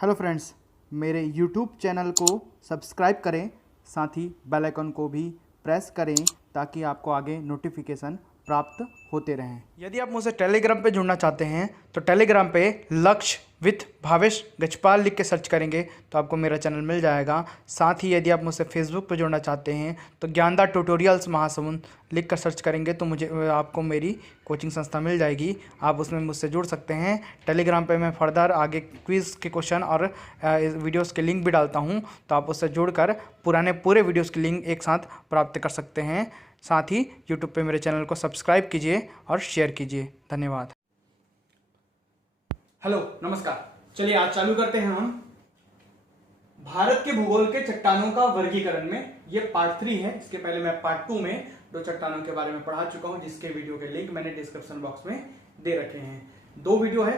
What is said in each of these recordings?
Hello friends, मेरे YouTube channel को subscribe करें, साथ ही बेल आइकन को भी प्रेस करें ताकि आपको आगे नोटिफिकेशन प्राप्त होते रहें। यदि आप मुझसे टेलीग्राम पे जुड़ना चाहते हैं तो टेलीग्राम पे लक्ष्य विथ भावेश गजपाल लिख के सर्च करेंगे तो आपको मेरा चैनल मिल जाएगा। साथ ही यदि आप मुझसे फेसबुक पे जुड़ना चाहते हैं तो ज्ञानदा ट्यूटोरियल्स महासमुंद लिख कर सर्च करेंगे तो आपको मेरी कोचिंग संस्था मिल जाएगी। आप उसमें मुझसे जुड़ सकते हैं। टेलीग्राम पे मैं फर्दर आगे क्विज़ के क्वेश्चन और वीडियोस के लिंक भी डालता हूं, तो आप उससे जुड़कर पूरे वीडियोस के लिंक एक साथ प्राप्त कर सकते हैं। साथ ही यूट्यूब पे मेरे चैनल को सब्सक्राइब कीजिए और शेयर कीजिए। धन्यवाद। हेलो, नमस्कार। चलिए आज चालू करते हैं हम भारत के भूगोल के चट्टानों का वर्गीकरण में। ये पार्ट 3 है। इसके पहले मैं पार्ट 2 में 2 चट्टानों के बारे में पढ़ा चुका हूं, जिसके वीडियो के लिंक मैंने डिस्क्रिप्शन बॉक्स में दे रखे हैं। 2 वीडियो है,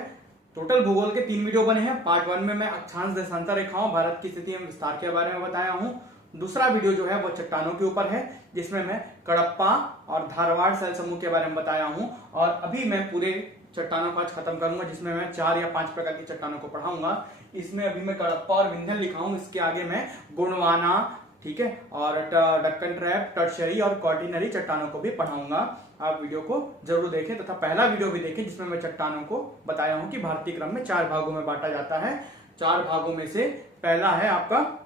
टोटल भूगोल के 3 वीडियो बने हैं। पार्ट 1 में मैं अक्षांश देशांतर रेखाओं, भारत की स्थिति एवं विस्तार के बारे में बताया हूं। दूसरा वीडियो जो है वो चट्टानों के ऊपर है, जिसमें मैं कडप्पा और धारवाड़ शैल समूह के बारे में बताया हूं। और अभी मैं पूरे चट्टानों को आज खत्म करूंगा, जिसमें मैं 4 या 5 प्रकार की चट्टानों को पढ़ाऊंगा। इसमें अभी मैं कडप्पा और विंध्यन लिखा हूं। इसके आगे मैं गोंडवाना, ठीक है, और डक्कन ट्रैप, टर्शियरी और क्वार्टिनरी चट्टानों को भी पढ़ाऊंगा। आप वीडियो को जरूर देखें तथा पहला वीडियो भी देखें, जिसमें मैं चट्टानों को बताया हूं कि भारतीय क्रम में 4 भागों में बांटा जाता है। 4 भागों में से पहला है आपका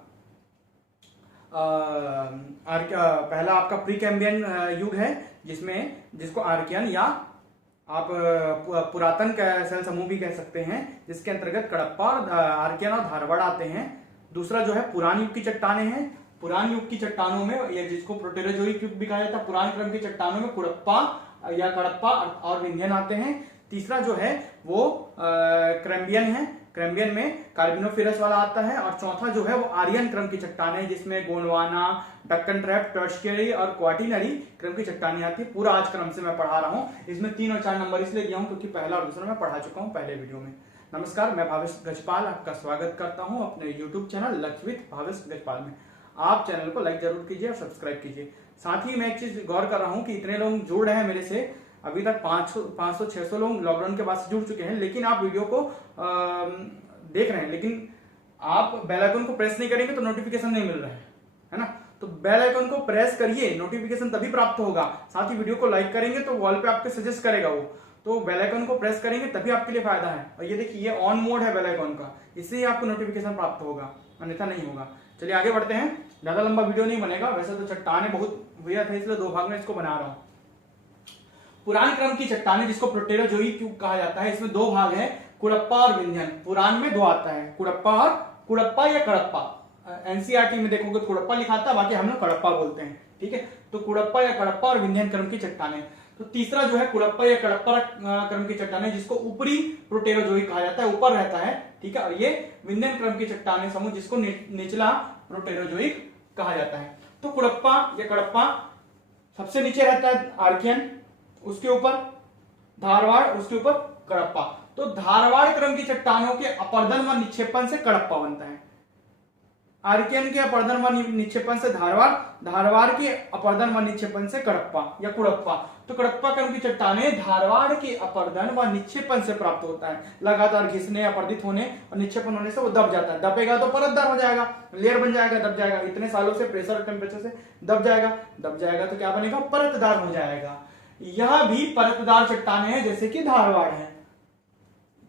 पहला आपका प्री कैम्बियन युग है, जिसको आर्कियन या आप पुरातन शैल समूह भी कह सकते हैं, जिसके अंतर्गत कडप्पा और आर्कियन और धारवाड़ आते हैं। दूसरा जो है पुरान युग की चट्टानें हैं। पुरान युग की चट्टानों में, या जिसको प्रोटेरोजोइक युग भी कहा जाता है, पुरान क्रम की चट्टानों में कुड़प्पा या कडप्पा और विंध्यन आते हैं। तीसरा जो है वो क्रैम्बियन है। क्रैम्बियन में कार्बोनिफेरस वाला आता है। और चौथा जो है वो आर्यन क्रम की चट्टानें है, जिसमें गोंडवाना, डक्कन ट्रैप, टर्शियरी और क्वार्टिनरी क्रम की चट्टानें आती है। पूरा आज क्रम से मैं पढ़ा रहा हूँ। इसमें 3 और 4 नंबर इसलिए दिया हूँ क्योंकि पहला और दूसरा मैं पढ़ा चुका हूँ पहले वीडियो में। नमस्कार, मैं भावेश गजपाल आपका स्वागत करता हूँ अपने यूट्यूब चैनल लक्ष्य विथ भावेश गजपाल में। आप चैनल को लाइक जरूर कीजिए और सब्सक्राइब कीजिए। साथ ही मैं एक चीज गौर कर रहा हूँ कि इतने लोग जुड़ रहे हैं मेरे से। अभी तक 500-600 लोग लॉकडाउन के बाद से जुड़ चुके हैं, लेकिन आप वीडियो को देख रहे हैं, लेकिन आप बेल आइकन को प्रेस नहीं करेंगे तो नोटिफिकेशन नहीं मिल रहा है ना। तो बेल आइकन को प्रेस करिए, नोटिफिकेशन तभी प्राप्त होगा। साथ ही वीडियो को लाइक करेंगे तो वॉल पे आपके सजेस्ट करेगा वो। तो बेल आइकन को प्रेस करेंगे तभी आपके लिए फायदा है। और ये देखिए, ये ऑन मोड है बेल आइकन का, इससे ही आपको नोटिफिकेशन प्राप्त होगा, अन्यथा नहीं होगा। चलिए आगे बढ़ते हैं। ज्यादा लंबा वीडियो नहीं बनेगा। वैसे तो चट्टानें बहुत वृहद है, इसलिए 2 भाग में इसको बना रहा हूं। पुरान क्रम की चट्टानें, जिसको प्रोटेरोजोइक युग कहा जाता है, इसमें 2 भाग है, कुड़प्पा और विंध्यन। पुरान में 2 आता है, कुड़प्पा या कडप्पा। एनसीईआरटी में देखोगे तो कुड़प्पा लिखा था, बाकी हम लोग कडप्पा बोलते हैं, ठीक है। तो कुड़प्पा या कडप्पा और विंध्यन क्रम की चट्टानें। तो तीसरा जो है कुड़प्पा या कडप्पा क्रम की चट्टानें, जिसको ऊपरी प्रोटेरोजोइक कहा जाता है, ऊपर रहता है, ठीक है। और ये विंध्यन क्रम की चट्टानें समूह, जिसको निचला प्रोटेरोजोइक कहा जाता है। तो कुड़प्पा या कडप्पा सबसे नीचे रहता है आर्कियन, उसके ऊपर धारवाड़, उसके ऊपर कडप्पा। तो धारवाड़ क्रम की चट्टानों के अपर्दन व निक्षेपण से कडप्पा बनता है। आर्कियन के अपर्दन व निक्षेपण से धारवाड़, धारवाड़ के अपर्दन व निक्षेपण से कडप्पा या कुड़प्पा। तो कडप्पा क्रम की चट्टानें धारवाड़ के अपर्दन व निक्षेपण से प्राप्त होता है। लगातार घिसने, अपर्दित होने और निक्षेपण होने से वो दब जाता है। दबेगा तो परतदार हो जाएगा, लेयर बन जाएगा, दब जाएगा। इतने सालों से प्रेशर और टेम्परेचर से दब जाएगा तो क्या बनेगा? परतदार हो जाएगा। यह भी परतदार चट्टानें हैं, जैसे कि धारवाड़ है।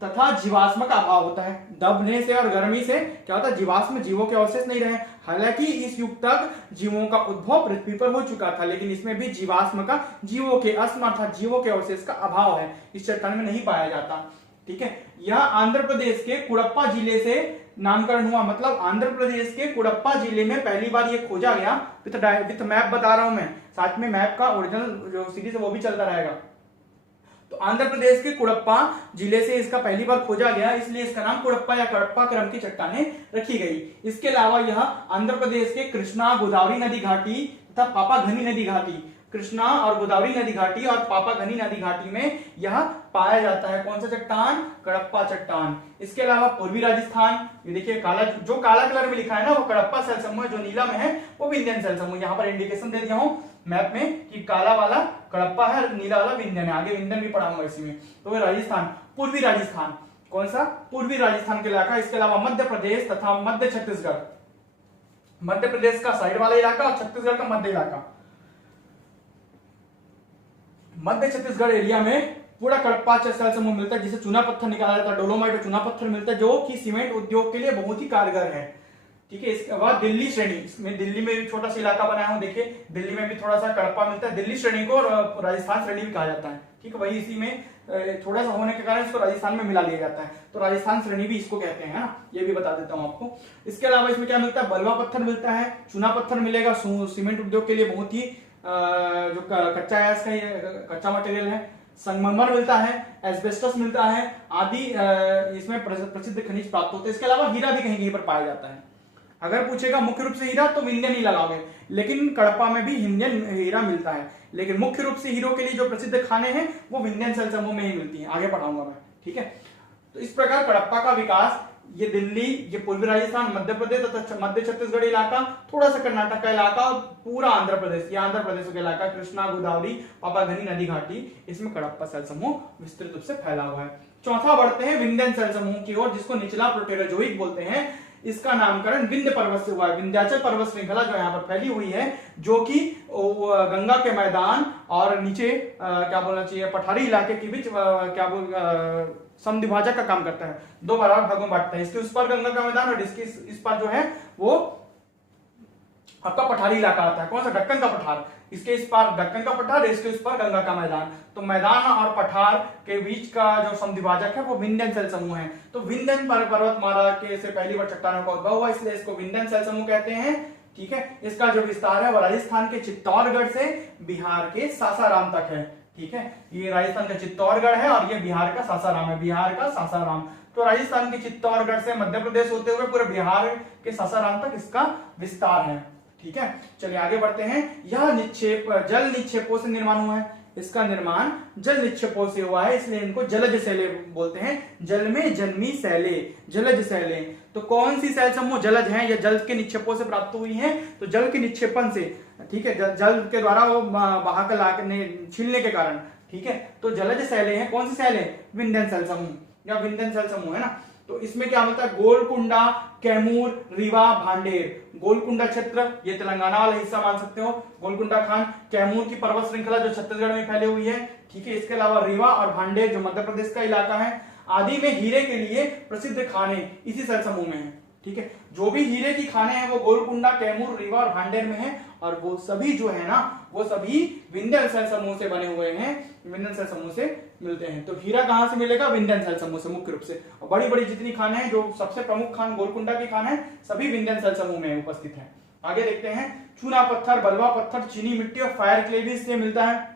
तथा जीवाश्म का अभाव होता है। दबने से और गर्मी से क्या होता है? जीवाश्म, जीवों के अवशेष नहीं रहे। हालांकि इस युग तक जीवों का उद्भव पृथ्वी पर हो चुका था, लेकिन इसमें भी जीवाश्म का, जीवों के अस्म अर्थात जीवों के अवशेष का अभाव है, इस चट्टान में नहीं पाया जाता, ठीक है। यह आंध्र प्रदेश के कुड़प्पा जिले से नामकरण हुआ। मतलब आंध्र प्रदेश के कुड़प्पा जिले में पहली बार ये खोजा गया। विथ मैप बता रहा हूं मैं, साथ में मैप का ओरिजिनल जो सीरीज है वो भी चलता रहेगा। तो आंध्र प्रदेश के कुड़प्पा जिले से इसका पहली बार खोजा गया, इसलिए इसका नाम कुड़प्पा या कडप्पा क्रम की चट्टानें रखी गई। इसके अलावा यह आंध्र प्रदेश के कृष्णा, गोदावरी नदी घाटी तथा पापाघनी नदी घाटी, कृष्णा और गोदावरी नदी घाटी और पापाघनी नदी घाटी में यह पाया जाता है। कौन सा चट्टान? कडप्पा चट्टान। इसके अलावा पूर्वी राजस्थान, ये देखिए जो काला कलर में लिखा है ना, वो कडप्पा शैल समूह, जो नीला में है वो विंध्यन शैल समूह। यहाँ पर इंडिकेशन दे दिया हूँ मैप में कि काला वाला कडप्पा है, नीला वाला विंध्यन है। आगे विंध्यन भी पढ़ाऊंगा इसी में। तो राजस्थान, पूर्वी राजस्थान, कौन सा? पूर्वी राजस्थान के इलाका। इसके अलावा मध्य प्रदेश तथा मध्य छत्तीसगढ़, मध्य प्रदेश का साइड वाला इलाका और छत्तीसगढ़ का मध्य इलाका। मध्य छत्तीसगढ़ एरिया में पूरा कडप्पा सेल समूह मिलता है, जिसे चूना पत्थर निकाला जाता है, डोलोमाइट और चूना पत्थर मिलता है, जो कि सीमेंट उद्योग के लिए बहुत ही कारगर है। ठीक है, इसके बाद दिल्ली श्रेणी, इसमें दिल्ली में भी छोटा सा इलाका बनाया हूं, देखिए दिल्ली में भी थोड़ा सा कडप्पा मिलता है। दिल्ली श्रेणी को राजस्थान श्रेणी भी कहा जाता है। ठीक है, वही इसी में थोड़ा सा होने के कारण इसको राजस्थान में मिला लिया जाता है, तो राजस्थान श्रेणी भी इसको कहते हैं ना, ये भी बता देता हूं आपको। इसके अलावा इसमें क्या मिलता है? बलवा पत्थर मिलता है, चूना पत्थर मिलेगा, सीमेंट उद्योग के लिए बहुत ही जो कच्चा है इसका कच्चा मटेरियल है, संगमरमर मिलता है, एस्बेस्टस मिलता है आदि, इसमें प्रसिद्ध खनिज प्राप्त होते हैं। इसके अलावा हीरा भी कहीं कहीं पर पाया जाता है। अगर पूछेगा मुख्य रूप से हीरा, तो विंध्यन ही लगाओगे, लेकिन कडप्पा में भी विंध्यन हीरा मिलता है, लेकिन मुख्य रूप से हीरो के लिए जो प्रसिद्ध खाने हैं वो विंध्यन सेल समूह में ही मिलती हैं। आगे पढ़ाऊंगा मैं। ठीक है, तो इस प्रकार कडप्पा का विकास, ये दिल्ली, ये पूर्वी राजस्थान, मध्य प्रदेश तथा मध्य छत्तीसगढ़ इलाका, थोड़ा सा कर्नाटक का इलाका, पूरा आंध्र प्रदेश, ये आंध्र प्रदेश का इलाका, कृष्णा गोदावरी पापाघनी नदी घाटी, इसमें कडप्पा सेल समूह विस्तृत रूप से फैला हुआ है। चौथा बढ़ते हैं विंध्यन सेल समूह की ओर, जिसको निचला प्रोटेरोजोइक बोलते हैं। इसका नामकरण विंध्य पर्वत से हुआ है। विंध्याचल पर्वत श्रृंखला जो यहाँ पर फैली हुई है, जो कि गंगा के मैदान और नीचे क्या बोलना चाहिए, पठारी इलाके के बीच समद्विभाजक का काम करता है, दो भागों में बांटता है। इसके उस पार गंगा का मैदान और इसके इस पार जो है वो आपका पठारी इलाका आता है। कौन सा? दक्कन का पठार। इसके इस पार दक्कन का पठार, इसके उस पार गंगा का मैदान। तो मैदान और पठार के बीच का जो समद्विभाजक है वो विंध्यन सेल समूह है। तो विंध्यन पर्वतमाला के से पहली बार चट्टानों का उद्भव हुआ, इसलिए इसको विंध्यन सेल समूह कहते हैं। ठीक है, इसका जो विस्तार है वो राजस्थान के चित्तौड़गढ़ से बिहार के सासाराम तक है। ठीक है, ये राजस्थान का चित्तौड़गढ़ है और ये बिहार का सासाराम है, बिहार का सासाराम। तो राजस्थान के चित्तौड़गढ़ से मध्य प्रदेश होते हुए पूरे बिहार के सासाराम तक इसका विस्तार है। ठीक है, चलिए आगे बढ़ते हैं। यह निक्षेप जल निक्षेपों से निर्माण हुआ है। इसका निर्माण जल निक्षेपों से हुआ है, इसलिए इनको जलज सैले बोलते हैं। जल में जन्मी सैले, जलज सैले। तो कौन सी सैल समूह जलज हैं या जल के निक्षेपों से प्राप्त हुई हैं? तो जल के निक्षेपण से, ठीक है, जल के द्वारा वो बहा कर छीलने के कारण। ठीक है, तो जलज सैले हैं। कौन सी सैले? विंध्यन सेल समूह या विंध्यन सेल समूह है ना। तो इसमें क्या होता है? गोलकुंडा, कैमूर, रीवा, भांडेर। गोलकुंडा क्षेत्र ये तेलंगाना वाला हिस्सा मान सकते हो, गोलकुंडा खान। कैमूर की पर्वत श्रृंखला जो छत्तीसगढ़ में फैले हुई है। ठीक है, इसके अलावा रीवा और भांडेर जो मध्य प्रदेश का इलाका है, आदि में हीरे के लिए प्रसिद्ध खाने इसी सेल समूह में है। ठीक है, जो भी हीरे की खाने हैं वो गोलकुंडा, कैमूर, रीवा और भांडेर में है, और वो सभी जो है ना वो सभी विंध्यन सेल समूह से बने हुए हैं, विंध्यन सेल समूह से मिलते हैं। तो हीरा कहां से मिलेगा? विंध्यन सेल समूह से मुख्य रूप से। और बड़ी बड़ी जितनी खाने हैं, जो सबसे प्रमुख खान गोलकुंडा की खान है, सभी विंध्यन सेल समूह में उपस्थित है। आगे देखते हैं। चूना पत्थर, बलवा पत्थर, चीनी मिट्टी और फायर क्ले भी इससे मिलता है।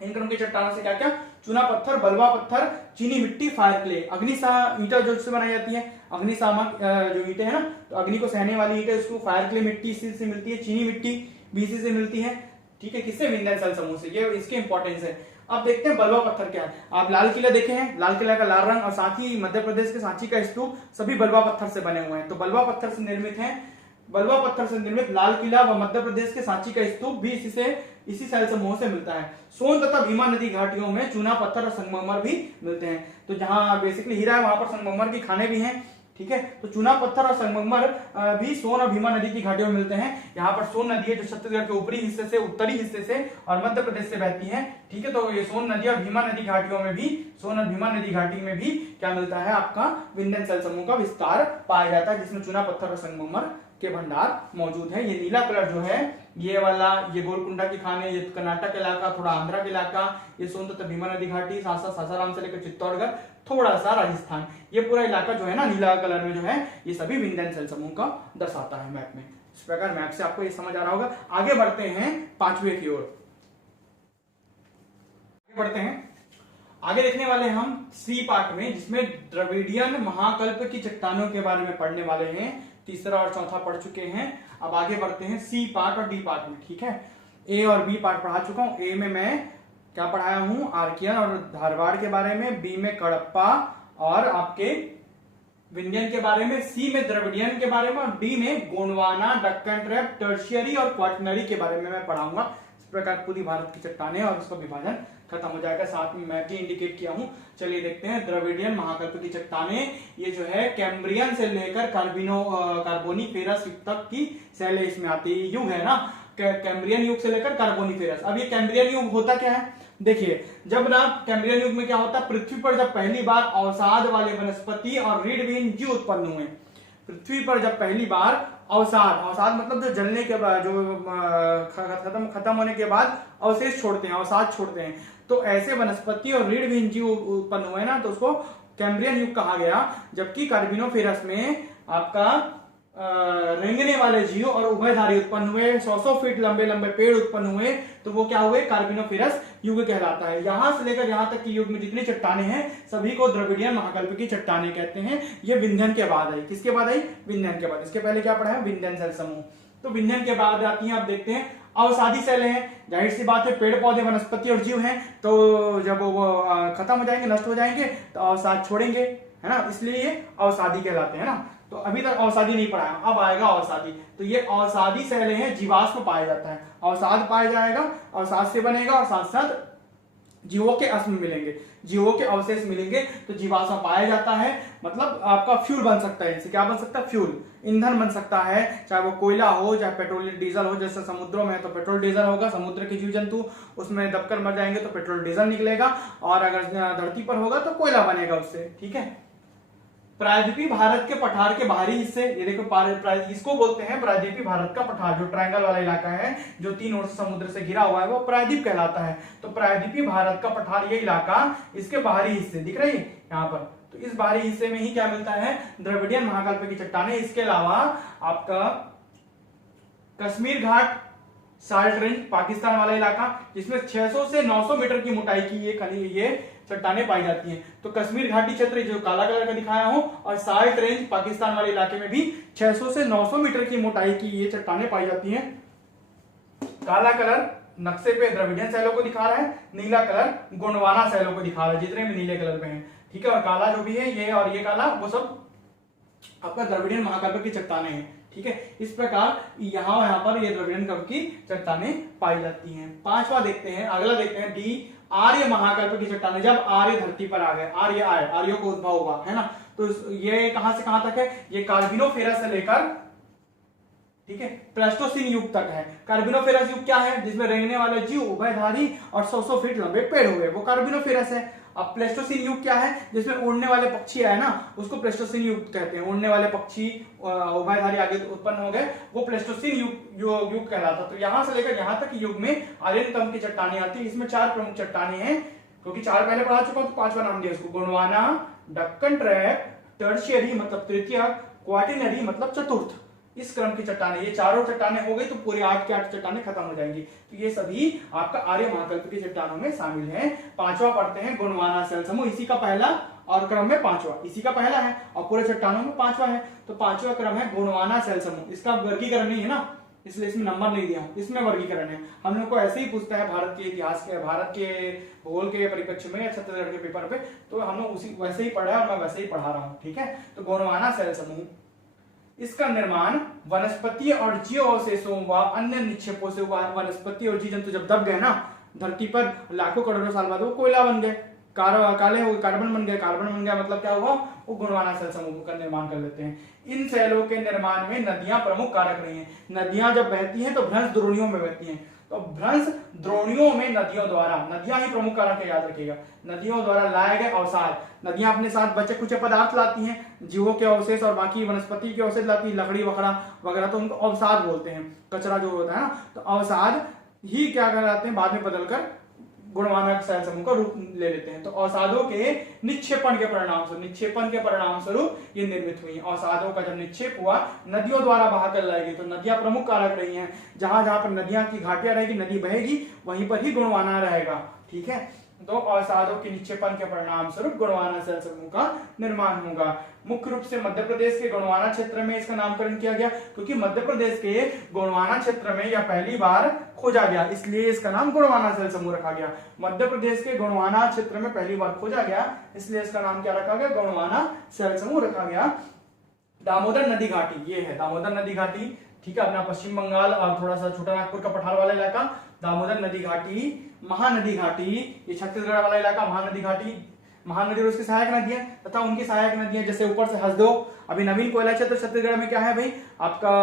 इन क्रम के चट्टानों से क्या क्या? चूना पत्थर, बलवा पत्थर, चीनी मिट्टी, फायर क्ले। ईंटा जो इससे बनाई जाती है, अग्निशामक जो ईंटें है ना, तो अग्नि को सहने वाली ईंटें, उसको फायर क्ले मिट्टी इसी से मिलती है, चीनी मिट्टी भी इसी से मिलती है। ठीक है, किससे? विंध्यन सेल समूह से। ये इसके इंपॉर्टेंस है। अब देखते हैं बलवा पत्थर क्या है। आप लाल किला देखे हैं, लाल किला का लाल रंग, और साथ ही मध्य प्रदेश के सांची का स्तूप सभी बलवा पत्थर से बने हुए हैं। तो बलवा पत्थर से निर्मित है। बलवा पत्थर से निर्मित लाल किला व मध्य प्रदेश के सांची का स्तूप भी इसी सेल समूह से मिलता है। सोन तथा भीमा नदी घाटियों में चूना पत्थर और संगमरमर भी मिलते हैं। तो जहां बेसिकली हीरा है वहां पर संगमरमर की खाने भी हैं। ठीक है, तो चूना पत्थर और संगमरमर भी सोन और भीमा नदी की घाटियों में मिलते हैं। यहाँ पर सोन नदी है जो छत्तीसगढ़ के ऊपरी हिस्से से, उत्तरी हिस्से से और मध्य प्रदेश से बहती है। ठीक है, तो ये सोन नदी और भीमा नदी घाटियों में भी, सोन और भीमा नदी घाटी में भी क्या मिलता है? आपका विंध्यन सेल समूह का विस्तार पाया जाता है, जिसमें चूना पत्थर और संगमरमर के भंडार मौजूद है। ये नीला कलर जो है, ये वाला, ये गोलकुंडा की खाने, ये कर्नाटक इलाका, थोड़ा आंध्रा का इलाका, ये सोन तथा भीमा नदी घाटी, सासाराम से लेकर चित्तौड़गढ़, थोड़ा सा राजस्थान, ये पूरा इलाका जो है ना नीला कलर में जो है, ये सभी विंध्यन सेल समूह का दर्शाता है मैप में। इस प्रकार मैप से आपको ये समझ आ रहा होगा। आगे बढ़ते हैं पांचवे की ओर। आगे बढ़ते हैं। आगे देखने वाले हम सी पार्ट में, जिसमें द्रविडियन महाकल्प की चट्टानों के बारे में पढ़ने वाले हैं। तीसरा और चौथा पढ़ चुके हैं। अब आगे बढ़ते हैं सी पार्ट और डी पार्ट में। ठीक है, ए और बी पार्ट पढ़ा चुका हूं। ए में मैं क्या पढ़ाया हूं? आर्कियन और धारवाड़ के बारे में। बी में कडप्पा और आपके विंध्यन के बारे में। सी में द्रविडियन के बारे में। और डी में गोंडवाना, दक्कन ट्रैप, टर्शियरी और क्वाटरनरी के बारे में मैं पढ़ाऊंगा। प्रकार पूरी भारत की चट्टाने और उसका विभाजन खत्म हो जाएगा। साथ में मैप भी इंडिकेट किया हूं। चलिए देखते हैं द्रविडियन महाकल्प की चट्टाने, ये जो है कैम्ब्रियन से लेकर कार्बोनिफेरस युग तक की शैलें इसमें आती है। युग है ना, कैम्ब्रियन युग से लेकर कार्बोनिफेरस। अब ये कैम्ब्रियन युग होता क्या है, देखिए जब ना कैम्ब्रियन युग में क्या होता है, पृथ्वी पर जब पहली बार अवसाद वाले वनस्पति और रीढ़विहीन जीव उत्पन्न हुए। पृथ्वी पर जब पहली बार अवसाद मतलब जो जलने के बाद, जो खत्म होने के बाद अवशेष छोड़ते हैं, अवसाद छोड़ते हैं, तो ऐसे वनस्पति और रीढ़विहीन जीव उत्पन्न हुए ना, तो उसको कैम्ब्रियन युग कहा गया। जबकि कार्बोनिफेरस में आपका रेंगने वाले जीव और उभयधारी उत्पन्न हुए, 100 फीट लंबे लंबे पेड़ उत्पन्न हुए, तो वो क्या हुए, कार्बोनिफेरस युग कहलाता है। यहां से लेकर यहां तक की युग में जितनी चट्टाने हैं सभी को द्रविडियन महाकल्प की चट्टाने कहते हैं। ये विंध्यन के बाद आई। किसके बाद आई, विंध्यन के बाद। इसके पहले क्या पढ़ा है, विंध्यन शैल समूह। तो विंध्यन के बाद आती है, आप देखते हैं अवसादी शैलें हैं। जाहिर सी बात है, पेड़ पौधे वनस्पति और जीव हैं, तो जब वो खत्म हो जाएंगे, नष्ट हो जाएंगे, तो अवसाद छोड़ेंगे, है ना, इसलिए ये अवसादी कहलाते हैं ना। तो अभी तक अवसादी नहीं पढ़ाया, अब आएगा अवसादी। तो ये अवसादी शैलें हैं, जीवाश्म पाया जाता है, अवसाद पाया जाएगा, अवसाद से बनेगा और साथ साथ जीवों के अस्म मिलेंगे, जीवों के अवशेष मिलेंगे, तो जीवाश्म पाया जाता है। मतलब आपका फ्यूल बन सकता है, इनसे क्या बन सकता है, फ्यूल, ईंधन बन सकता है, चाहे वो कोयला हो, चाहे पेट्रोल डीजल हो। जैसे समुद्रों में तो पेट्रोल डीजल होगा, समुद्र के जीव जंतु उसमें दबकर मर जाएंगे तो पेट्रोल डीजल निकलेगा, और अगर धरती पर होगा तो कोयला बनेगा उससे, ठीक है। प्रायद्वीपीय भारत के पठार के बाहरी हिस्से, ये देखो इसको बोलते हैं प्रायद्वीपीय भारत का पठार, जो ट्रायंगल वाला इलाका है जो 3 ओर से समुद्र से घिरा हुआ है, वो प्रायद्वीप कहलाता है। तो प्रायद्वीपीय भारत का पठार, ये इलाका, इसके बाहरी हिस्से दिख रही है यहाँ पर, तो इस बाहरी हिस्से में ही क्या मिलता है, द्रविडियन महाकल्प की चट्टानें। इसके अलावा आपका कश्मीर घाट, साल्ट रेंज, पाकिस्तान वाला इलाका, जिसमें 600 से 900 मीटर की मोटाई की ये चट्टानें पाई जाती हैं। तो कश्मीर घाटी क्षेत्र जो काला कलर का दिखाया हूं, और साल्ट रेंज पाकिस्तान वाले इलाके में भी 600 से 900 मीटर की मोटाई की ये चट्टानें पाई जाती हैं। काला कलर नक्शे पे द्रविडियन शैलों को दिखा रहा है, नीला कलर गोंडवाना शैलों को दिखा रहा है, जितने भी नीले कलर में हैं, ठीक है। और काला जो भी है, ये और ये काला, वो सब आपका द्रविडियन महाकल्प की चट्टानें हैं, ठीक है। इस प्रकार यहाँ पर ये द्रविडियन कल्प की चट्टानें पाई जाती हैं। पांचवा देखते हैं, अगला देखते हैं डी, आर्य महाकल्प की चट्टानें। जब आर्य धरती पर आ गए, आर्य आए, आर्यों को उद्भव हुआ, है ना, तो ये कहां से कहां तक है, ये कार्बोनिफेरस से लेकर, ठीक है, प्लेस्टोसीन युग तक है। कार्बोनिफेरस युग क्या है, जिसमें रेंगने वाले जीव, उभयधारी और 100 फीट लंबे पेड़ हुए, वो कार्बोनिफेरस है। अब प्लेस्टोसीन युग क्या है, जिसमें उड़ने वाले पक्षी आए ना, उसको प्लेस्टोसीन युग कहते हैं। उड़ने वाले पक्षी, उभयधारी आगे उत्पन्न हो गए, वो प्लेस्टोसीन युग कहलाता। तो यहां से लेकर यहां तक युग में आर्यन क्रम की चट्टानें आती है। इसमें 4 प्रमुख चट्टानें हैं, क्योंकि 4 पहले पढ़ा चुका हूं, तो 5वां नाम दिया इसको। गोंडवाना, डक्कन ट्रैप, टर्शियरी मतलब तृतीय, क्वाटिनरी मतलब चतुर्थ। इस क्रम की चट्टानें, ये चारों चट्टानें हो गई तो पूरे 8 के 8 चट्टानें खत्म हो जाएंगी। तो ये सभी आपका आर्य महाकल्प की चट्टानों में शामिल हैं। 5वां पढ़ते हैं, गोंडवाना शैल समूह, इसी का पहला और क्रम में 5वां, इसी का पहला है और पूरे चट्टानों में 5वां है। तो 5वां क्रम है गोंडवाना शैल समूह। इसका वर्गीकरण नहीं है ना, इसलिए इसमें नंबर नहीं दिया हूं, इसमें वर्गीकरण है। हम लोग को ऐसे ही पूछता है भारत के इतिहास के, भारत के भूगोल के परिप्रेक्ष्य में, छत्तीसगढ़ के पेपर पे, तो हम लोग उसी वैसे ही पढ़ा है और मैं वैसे ही पढ़ा रहा हूँ, ठीक है। तो गोंडवाना शैल समूह, इसका निर्माण वनस्पति और जीव अवशेषों व अन्य निक्षेपों से हुआ। वनस्पति और जीव जंतु जब दब गए ना धरती पर, लाखों करोड़ों साल बाद, वो कोयला बन गए, काले हो गए, कार्बन बन गए। कार्बन बन गया मतलब क्या हुआ, वो गोंडवाना शैल समूह का निर्माण कर लेते हैं। इन शैलों के निर्माण में नदियां प्रमुख कारक रही हैं। नदियां जब बहती हैं तो भ्रंश द्रोणियों में बहती हैं, तो भ्रंश द्रोणियों में नदियों द्वारा, नदियां ही प्रमुख कारक है, याद रखिएगा, नदियों द्वारा लाए गए अवसाद। नदियां अपने साथ बचे कुछ पदार्थ लाती हैं, जीवों के अवशेष और बाकी वनस्पति के अवशेष लाती है, लकड़ी वगैरह वगैरह, तो उनको अवसाद बोलते हैं, कचरा जो होता है ना। तो अवसाद ही क्या कहलाते हैं, बाद में बदलकर गोंडवाना शैल समूह का रूप ले लेते हैं। तो अवसादों के निक्षेपण के परिणाम स्वरूप ये निर्मित हुई। अवसादों का जब निक्षेप हुआ, नदियों द्वारा बहाकर लाई गई, तो नदियां प्रमुख कारक रही हैं। जहां जहां पर नदियां की घाटियां रहेगी, नदी बहेगी, वहीं पर ही गोंडवाना रहेगा, ठीक है। तो अवसादों के निक्षेपण के परिणाम स्वरूप गोंडवाना शैल समूह का निर्माण होगा। मुख्य रूप से मध्य प्रदेश के गोंडवाना क्षेत्र में इसका नामकरण किया गया, क्योंकि मध्य प्रदेश के गोंडवाना क्षेत्र में यह पहली बार खोजा गया, इसलिए इसका नाम गोंडवाना शैल समूह रखा गया। मध्य प्रदेश के गोंडवाना क्षेत्र में पहली बार खोजा गया, इसलिए इसका नाम क्या रखा गया, गोंडवाना शैल समूह रखा गया। दामोदर नदी घाटी, ये है दामोदर नदी घाटी, ठीक है, अपना पश्चिम बंगाल और थोड़ा सा छोटा नागपुर का पठार वाला इलाका, दामोदर नदी घाटी, महानदी घाटी, ये छत्तीसगढ़ वाला इलाका महानदी घाटी, महानदी और उसकी सहायक नदियां तथा उनकी सहायक नदियां, जैसे ऊपर से हसदो, अभी नवीन कोयला क्षेत्र छत्तीसगढ़ में क्या है भाई आपका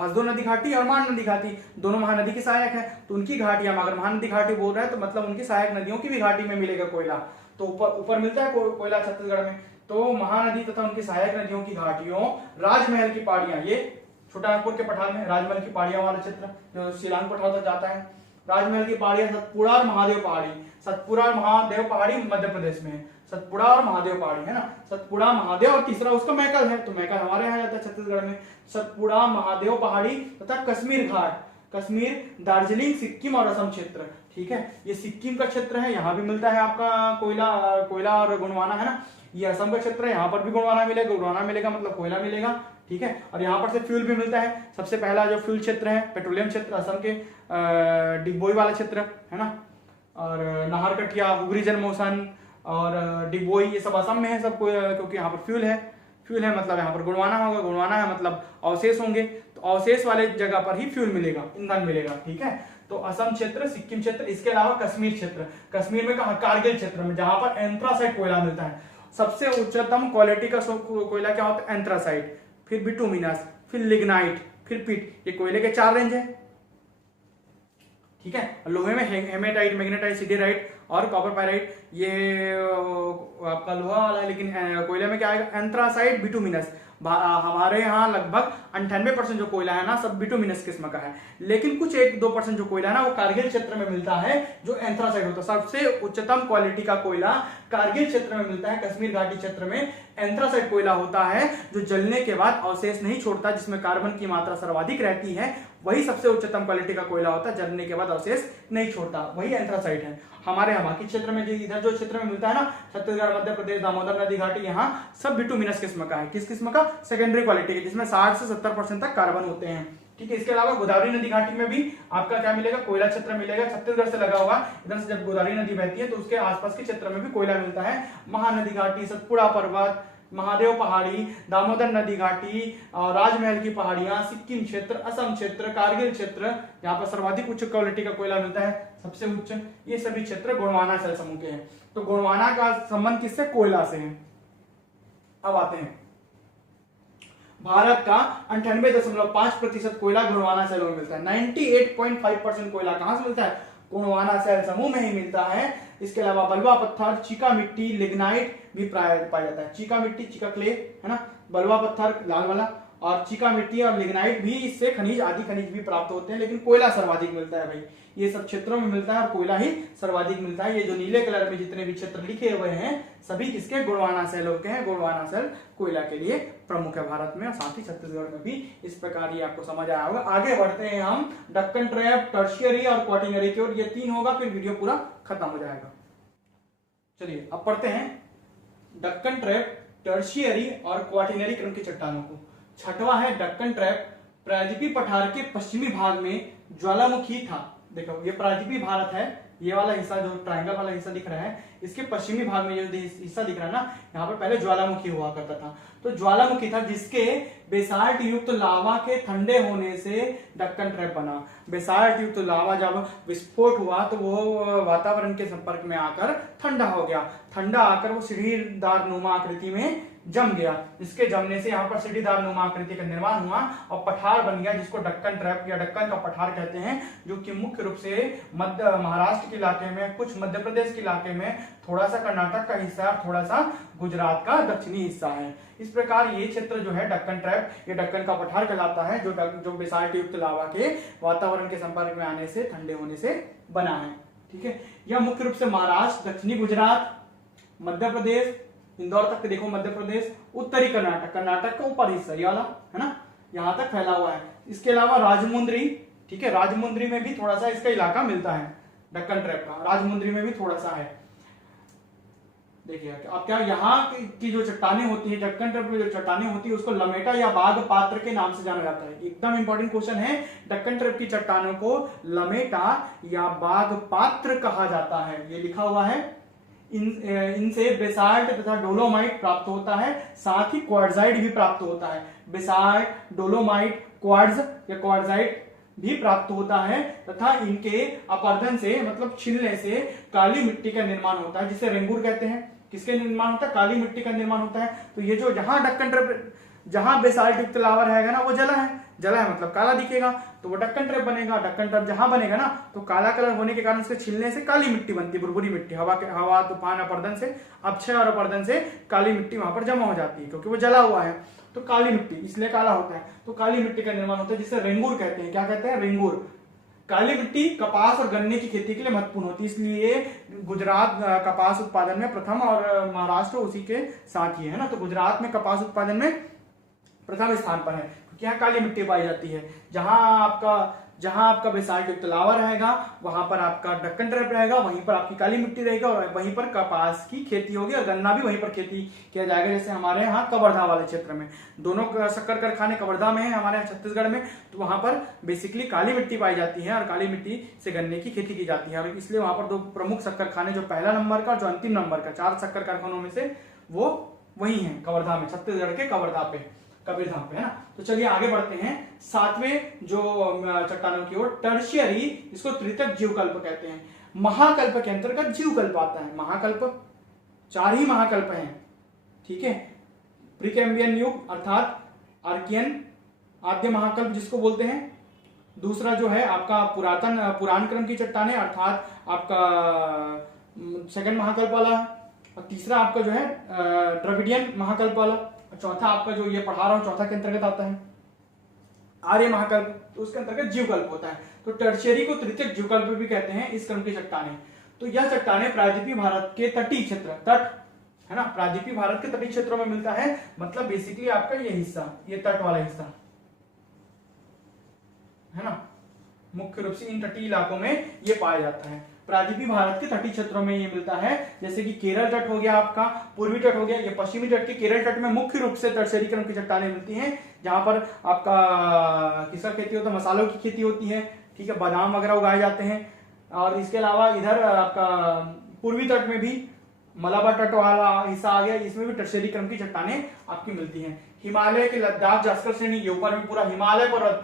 हसदो नदी घाटी और मान नदी घाटी, दोनों महानदी की सहायक है, तो उनकी घाटियां, अगर महानदी घाटी बोल रहे हैं तो मतलब उनकी सहायक नदियों की भी घाटी में मिलेगा कोयला, तो ऊपर मिलता है कोयला छत्तीसगढ़ में। तो महानदी तथा उनकी सहायक नदियों की घाटियों, राजमहल की पहाड़ियां, ये छोटानागपुर के पठार में राजमहल की पहाड़ियां वाला क्षेत्र जो शिलांग पठार तक जाता है, राजमहल की पहाड़ियां, सतपुड़ा और महादेव पहाड़ी, सतपुड़ा और महादेव पहाड़ी मध्य प्रदेश में है, सतपुड़ा और महादेव पहाड़ी है ना, सतपुड़ा महादेव, और तीसरा उसका मैकल है, तो मैकल हमारे यहाँ जाता है छत्तीसगढ़ में, सतपुड़ा महादेव पहाड़ी तथा कश्मीर घाट, कश्मीर, दार्जिलिंग, सिक्किम और असम क्षेत्र, ठीक है, ये सिक्किम का क्षेत्र है, यहाँ भी मिलता है आपका कोयला और गोंडवाना है ना, ये असम का क्षेत्र है, यहाँ पर भी गोंडवाना मिलेगा मतलब कोयला मिलेगा, ठीक है, और यहाँ पर से फ्यूल भी मिलता है। सबसे पहला जो फ्यूल क्षेत्र है, पेट्रोलियम क्षेत्र, असम के डिगबोई वाला क्षेत्र है ना, और नाहरकटिया, हुगली जलमोहसन और डिगबोई, ये सब असम में है सब, क्योंकि यहाँ पर फ्यूल है मतलब यहाँ पर गुणवाना होगा, गुणवाना है मतलब अवशेष होंगे, तो अवशेष वाले जगह पर ही फ्यूल मिलेगा, ईंधन मिलेगा, ठीक है। तो असम क्षेत्र, सिक्किम क्षेत्र, इसके अलावा कश्मीर क्षेत्र, कश्मीर में कारगिल क्षेत्र में जहां पर एंथ्रासाइट कोयला मिलता है, सबसे उच्चतम क्वालिटी का कोयला क्या होता है, एंथ्रासाइट, फिर बिटुमिनस, फिर लिग्नाइट, फिर पिट, ये कोयले के 4 रेंज है, ठीक है। लोहे में हेमेटाइट, मैग्नेटाइट, सिडेराइट और कॉपर पायराइट, ये आपका लोहा वाला है, लेकिन कोयले में क्या आएगा, एंथ्रासाइट, बिटुमिनस। हमारे यहाँ लगभग 98% जो कोयला है ना सब बिटुमिनस किस्म का है, लेकिन कुछ 1-2% जो कोयला है ना वो कारगिल क्षेत्र में मिलता है जो एंथ्रासाइट होता है। सबसे उच्चतम क्वालिटी का कोयला कारगिल क्षेत्र में मिलता है, कश्मीर घाटी क्षेत्र में एंथ्रासाइट कोयला होता है जो जलने के बाद अवशेष नहीं छोड़ता, जिसमें कार्बन की मात्रा सर्वाधिक रहती है, वही सबसे उच्चतम क्वालिटी का कोयला होता है, जलने के बाद अवशेष नहीं छोड़ता, वही एंथ्रासाइट है। हमारे यहाँ बाकी क्षेत्र में इधर जो क्षेत्र में मिलता है ना, छत्तीसगढ़, मध्य प्रदेश, दामोदर नदी घाटी, यहाँ सब बिटुमिनस किस्म का है। किस किस्म का, सेकेंडरी क्वालिटी के, जिसमें 60 से 70% तक कार्बन होते हैं, ठीक है। इसके अलावा गोदावरी नदी घाटी में भी आपका क्या मिलेगा, कोयला क्षेत्र मिलेगा, छत्तीसगढ़ से लगा हुआ, इधर से जब गोदावरी नदी बहती है तो उसके आसपास के क्षेत्र में भी कोयला मिलता है। महानदी घाटी, सतपुड़ा पर्वत, महादेव पहाड़ी, दामोदर नदी घाटी और राजमहल की पहाड़ियां, सिक्किम क्षेत्र, असम क्षेत्र, कारगिल क्षेत्र, यहाँ पर सर्वाधिक उच्च क्वालिटी का कोयला मिलता है, सबसे उच्च, ये सभी क्षेत्र गोंडवाना सेल समूह के हैं। तो गोंडवाना का संबंध किससे, कोयला से है। अब आते हैं, भारत का 98.5% कोयला गोंडवाना सेलों में मिलता है। 98.5% कोयला कहां से मिलता है, गोंडवाना सेल समूह में ही मिलता है। इसके अलावा बलुआ पत्थर, चीका मिट्टी, लिग्नाइट भी पाया जाता है। चीका मिट्टी, चीका क्ले है ना, बलुआ पत्थर लाल वाला, और चीका मिट्टी और लिग्नाइट भी, इससे खनिज, आदि खनिज भी प्राप्त होते हैं, लेकिन कोयला सर्वाधिक मिलता है भाई, ये सब क्षेत्रों में मिलता है और कोयला ही सर्वाधिक मिलता है। ये जो नीले कलर में जितने भी क्षेत्र लिखे हुए हैं सभी किसके, गोंडवाना सेलों के हैं। गोंडवाना सेल कोयला के लिए प्रमुख है भारत में, और साथ ही छत्तीसगढ़ में भी। इस प्रकार ये आपको समझ आया होगा। आगे बढ़ते हैं हम डक्कन ट्रैप, टर्शियरी और क्वाटिनरी की ओर। ये 3 होगा, फिर वीडियो पूरा खत्म हो जाएगा। चलिए अब पढ़ते हैं डक्कन ट्रैप, टर्शियरी और क्वाटिनरी क्रम की चट्टानों को। छठवां है डक्कन ट्रैप, प्रायद्वीपीय पठार के पश्चिमी भाग में ज्वालामुखी था। देखो ये प्रायद्वीपीय भारत है, ये वाला हिस्सा जो ट्रायंगल वाला हिस्सा दिख रहा है, इसके पश्चिमी भाग में जो हिस्सा दिख रहा है ना, यहाँ पर पहले ज्वालामुखी हुआ करता था। तो ज्वालामुखी था जिसके बेसाल्ट युक्त लावा के ठंडे होने से डक्कन ट्रैप बना। बेसाल्ट युक्त लावा जब विस्फोट हुआ तो वो वातावरण के संपर्क में आकर ठंडा हो गया, ठंडा आकर वो सीढ़ीदार नुमा आकृति में जम गया। इसके जमने से यहाँ पर सीढ़ीदार नुमा आकृति का निर्माण हुआ और पठार बन गया, जिसको डक्कन ट्रैप या डक्कन का पठार कहते हैं, जो कि मुख्य रूप से मध्य महाराष्ट्र के इलाके में, कुछ मध्य प्रदेश के इलाके में, थोड़ा सा कर्नाटक का हिस्सा, थोड़ा सा गुजरात का दक्षिणी हिस्सा है। इस प्रकार ये क्षेत्र जो है डक्कन ट्रैप, ये डक्कन का पठार कहलाता है, जो बेसाल्ट युक्त लावा के वातावरण के संपर्क में आने से, ठंडे होने से बना है, ठीक है। यह मुख्य रूप से महाराष्ट्र, दक्षिणी गुजरात, मध्य प्रदेश, इंदौर तक देखो मध्य प्रदेश, उत्तरी कर्नाटक, कर्नाटक का ऊपर हिस्सा ये वाला है ना, यहां तक फैला हुआ है। इसके अलावा राजमुंद्री, ठीक है, राजमुंद्री में भी थोड़ा सा इसका इलाका मिलता है डक्कन ट्रैप का, राजमुंद्री में भी थोड़ा सा है। देखिए अब क्या, यहाँ की जो चट्टानें होती है, डक्कन ट्रैप की जो चट्टानें होती है, उसको लमेटा या बाघ पात्र के नाम से जाना जाता है। एकदम इंपॉर्टेंट क्वेश्चन है, डक्कन ट्रैप की चट्टानों को लमेटा या बाघ पात्र कहा जाता है, ये लिखा हुआ है। इनसे बेसाल्ट तथा डोलोमाइट प्राप्त होता है, साथ ही क्वार्ट्जाइट भी प्राप्त होता है। बेसाल्ट, डोलोमाइट, क्वार्ट्ज या क्वार्ट्जाइट भी प्राप्त होता है तथा इनके अपरदन से मतलब छिलने से काली मिट्टी का निर्माण होता है, जिसे रेंगूर कहते हैं। किसके निर्माण होता है? काली मिट्टी का निर्माण होता है। तो ये जो जहां डक्कन ट्रैप, जहां बेसाल्ट युक्त लावा रहेगा ना वो जला है, जला है मतलब काला दिखेगा, तो वो डक्कन ट्रैप बनेगा। डक्कन ट्रैप जहां बनेगा ना तो काला कलर होने के कारण उसके छिलने से काली मिट्टी बनती है, बुरबुरी मिट्टी। हवा तूफान अपरदन से, अपक्षय और अपरदन से काली मिट्टी वहां पर जमा हो जाती है, क्योंकि वो जला हुआ है तो काली मिट्टी इसलिए काला होता है। तो काली मिट्टी का निर्माण होता है जिसे रेंगूर कहते हैं। क्या कहते हैं? रेंगूर। काली मिट्टी कपास और गन्ने की खेती के लिए महत्वपूर्ण होती है, इसलिए गुजरात कपास उत्पादन में प्रथम और महाराष्ट्र उसी के साथ ही है ना। तो गुजरात में कपास उत्पादन में प्रथम स्थान पर है, क्योंकि यहाँ काली मिट्टी पाई जाती है। जहां आपका बेसाल्ट युक्त लावा रहेगा वहां पर आपका डक्कन ट्रैप रहेगा, वहीं पर आपकी काली मिट्टी रहेगा और वहीं पर कपास की खेती होगी और गन्ना भी वहीं पर खेती किया जाएगा। जैसे हमारे यहाँ कवर्धा वाले क्षेत्र में, दोनों शक्कर कारखाने कवर्धा में है हमारे यहाँ छत्तीसगढ़ में, तो वहां पर बेसिकली काली मिट्टी पाई जाती है और काली मिट्टी से गन्ने की खेती की जाती है। और इसलिए वहां पर दो प्रमुख शक्कर कारखाने, जो पहला नंबर का और जो अंतिम नंबर का, 4 शक्कर कारखानों में से वो वही है कवर्धा में, छत्तीसगढ़ के कवर्धा पे, कबीरधाम पे, है ना। तो चलिए आगे बढ़ते हैं 7वें जो चट्टानों की ओर, टर्शियरी, इसको तृतीयक जीवकल्प कहते हैं। महाकल्प के अंतर्गत जीवकल्प आता है। महाकल्प 4 ही महाकल्प हैं, ठीक है। प्रीकैम्बियन युग अर्थात आर्कियन आद्य महाकल्प जिसको बोलते हैं। दूसरा जो है आपका पुराण क्रम की चट्टानें अर्थात आपका सेकंड महाकल्प वाला, और तीसरा आपका जो है द्रविडियन महाकल्प वाला, चौथा आपका जो ये पढ़ा रहा हूं चौथा के अंतर्गत आता है आर्य महाकल्प, तो उसके अंतर्गत जीवकल्प होता है। तो टर्शियरी को तृतीयक जीवकल्प भी कहते हैं इस क्रम की चट्टानें। तो यह चट्टानें प्रायद्वीपीय भारत के तटीय क्षेत्र, तट है ना, प्रायद्वीपीय भारत के तटीय क्षेत्रों में मिलता है, मतलब बेसिकली आपका ये हिस्सा, ये तट वाला हिस्सा है ना, मुख्य रूप से इन तटीय इलाकों में ये पाया जाता है। प्रायद्वीपीय भारत के तटीय क्षेत्रों में ये मिलता है, जैसे कि केरल तट हो गया आपका, पूर्वी तट हो गया, ये पश्चिमी तट के केरल तट में मुख्य रूप से टर्शियरी क्रम की चट्टानें मिलती हैं, जहां पर आपका किसका खेती होता है? मसालों की खेती होती है, ठीक है, बादाम वगैरह उगाए जाते हैं। और इसके अलावा इधर आपका पूर्वी तट में भी मलाबा तट वाला हिस्सा आ गया, इसमें भी टर्शियरी क्रम की चट्टानें आपकी मिलती हैं। हिमालय के लद्दाख जास्कर श्रेणी, ये ऊपर भी पूरा हिमालय पर्वत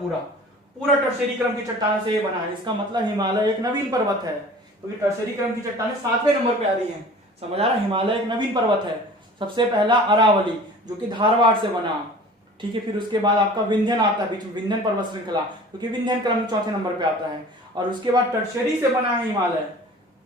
पूरा टर्शियरी क्रम की चट्टानों से ये बना है। इसका मतलब हिमालय एक नवीन पर्वत है, क्योंकि टर्शियरी क्रम की चट्टानें 7वें नंबर पे आ रही हैं, समझ आ रहा है। हिमालय एक नवीन पर्वत है। सबसे पहला अरावली जो कि धारवाड़ से बना, ठीक है। फिर उसके बाद आपका विंध्यन आता है बीच में, विंध्यन पर्वत श्रृंखला, क्योंकि विंध्यन क्रम 4थे नंबर पे आता है। और उसके बाद टर्शियरी से बना है हिमालय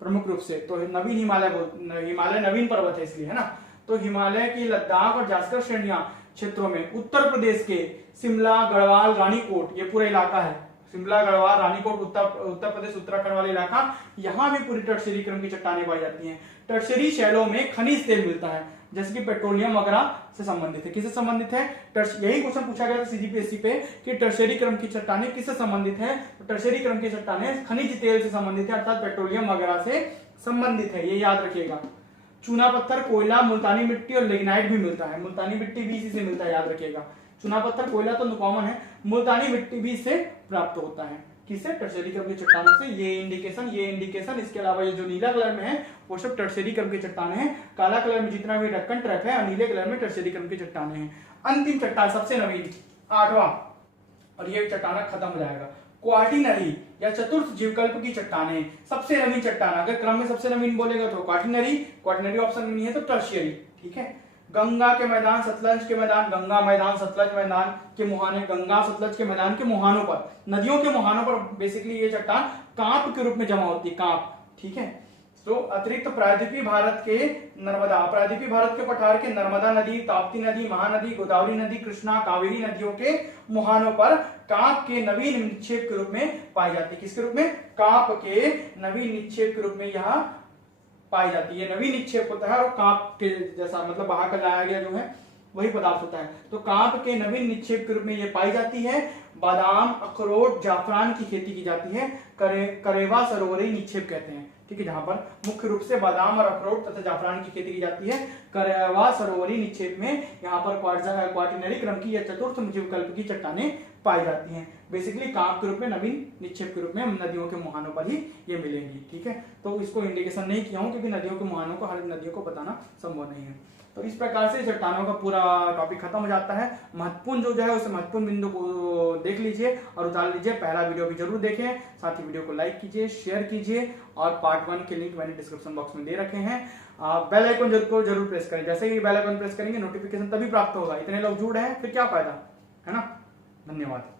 प्रमुख रूप से, तो नवीन हिमालय नवीन पर्वत है इसलिए, है ना। तो हिमालय की लद्दाख और जास्कर श्रेणियां क्षेत्रों में उत्तर प्रदेश के शिमला, गढ़वाल, रानीकोट, ये पूरा इलाका है, शिमला, गढ़वाल, रानीकोट, उत्तर प्रदेश, उत्तराखंड वाला इलाका, यहां भी पूरी टर्शियरी क्रम की चट्टानें पाई जाती हैं। टर्शियरी शैलों में खनिज तेल मिलता है, जैसे कि पेट्रोलियम वगैरह से संबंधित है। किससे संबंधित है? यही क्वेश्चन पूछा गया था सीजीपीएससी पे कि टर्शियरी क्रम की चट्टानें किससे संबंधित है? तो टर्शियरी क्रम की चट्टानें खनिज तेल से संबंधित है, अर्थात पेट्रोलियम वगैरह से संबंधित है, ये याद रखिएगा। चूना पत्थर, कोयला, मुल्तानी मिट्टी और लिग्नाइट भी मिलता है। मुल्तानी मिट्टी भी इसी से मिलता है, याद रखिएगा। चूना पत्थर, कोयला तो कॉमन है, मुल्तानी मिट्टी भी इससे प्राप्त होता है। किससे? टर्शियरी क्रम की चट्टानों से। ये इंडिकेशन, इसके अलावा ये जो नीला कलर में है वो सब टर्शियरी क्रम की चट्टानें हैं। काला कलर में जितना भी डक्कन ट्रैप है और नीले कलर में टर्शियरी क्रम की चट्टानें हैं। अंतिम चट्टान सबसे नवीन 8वां, और ये चट्टाना खत्म हो जाएगा, क्वार्टिनरी या चतुर्थ जीवकल्प की चट्टानें। सबसे नवीन चट्टान, अगर क्रम में सबसे नवीन बोलेगा तो क्वार्टिनरी ऑप्शन में नहीं है तो टर्शियरी, ठीक है। गंगा के मैदान, सतलज के मैदान, गंगा मैदान, सतलज मैदान के मुहाने, गंगा सतलज के मैदान के मुहानों पर, नदियों के मुहानों पर बेसिकली ये चट्टान कांप के रूप में जमा होती है, कांप, ठीक है। तो अतिरिक्त प्रायद्वीपीय भारत के पठार के नर्मदा नदी, ताप्ती नदी, महानदी, गोदावरी नदी, कृष्णा, कावेरी नदियों के मुहानों पर कांप के नवीन निक्षेप के रूप में पाई जाती है। किसके रूप में? कांप के नवीन निक्षेप के रूप में यह पाई जाती है। नवीन निक्षेप होता है और कांप के जैसा, मतलब बहा कर लाया गया जो है वही पदार्थ होता है। तो कांप के नवीन निक्षेप के रूप में ये पाई जाती है। बादाम, अखरोट, जाफरान की खेती की जाती है, करेवा सरोवरी निक्षेप कहते हैं, ठीक है, जहां पर मुख्य रूप से बादाम और अखरोट तथा जाफरान की खेती की जाती है। करेवा सरोवरी निक्षेप में यहाँ पर क्वार्टिनरी क्रम की या चतुर्थ जीवकल्प की चट्टानें पाई जाती हैं। बेसिकली कांप के रूप में, नवीन निक्षेप के रूप में नदियों के मुहानों पर ही ये मिलेंगी, ठीक है। तो इसको इंडिकेशन नहीं किया हूं क्योंकि नदियों के मुहानों को, हर नदियों को बताना संभव नहीं है। तो इस प्रकार से चट्टानों का पूरा टॉपिक खत्म हो जाता है। महत्वपूर्ण जो है उस महत्वपूर्ण बिंदु को देख लीजिए और उतार लीजिए। पहला वीडियो भी जरूर देखें, साथ ही वीडियो को लाइक कीजिए, शेयर कीजिए और पार्ट 1 के लिंक मैंने डिस्क्रिप्शन बॉक्स में दे रखे हैं। बेल आइकन जरूर प्रेस करें। जैसे ही बेल आइकन प्रेस करेंगे नोटिफिकेशन तभी प्राप्त होगा। इतने लोग जुड़ हैं फिर क्या फायदा, है ना। धन्यवाद।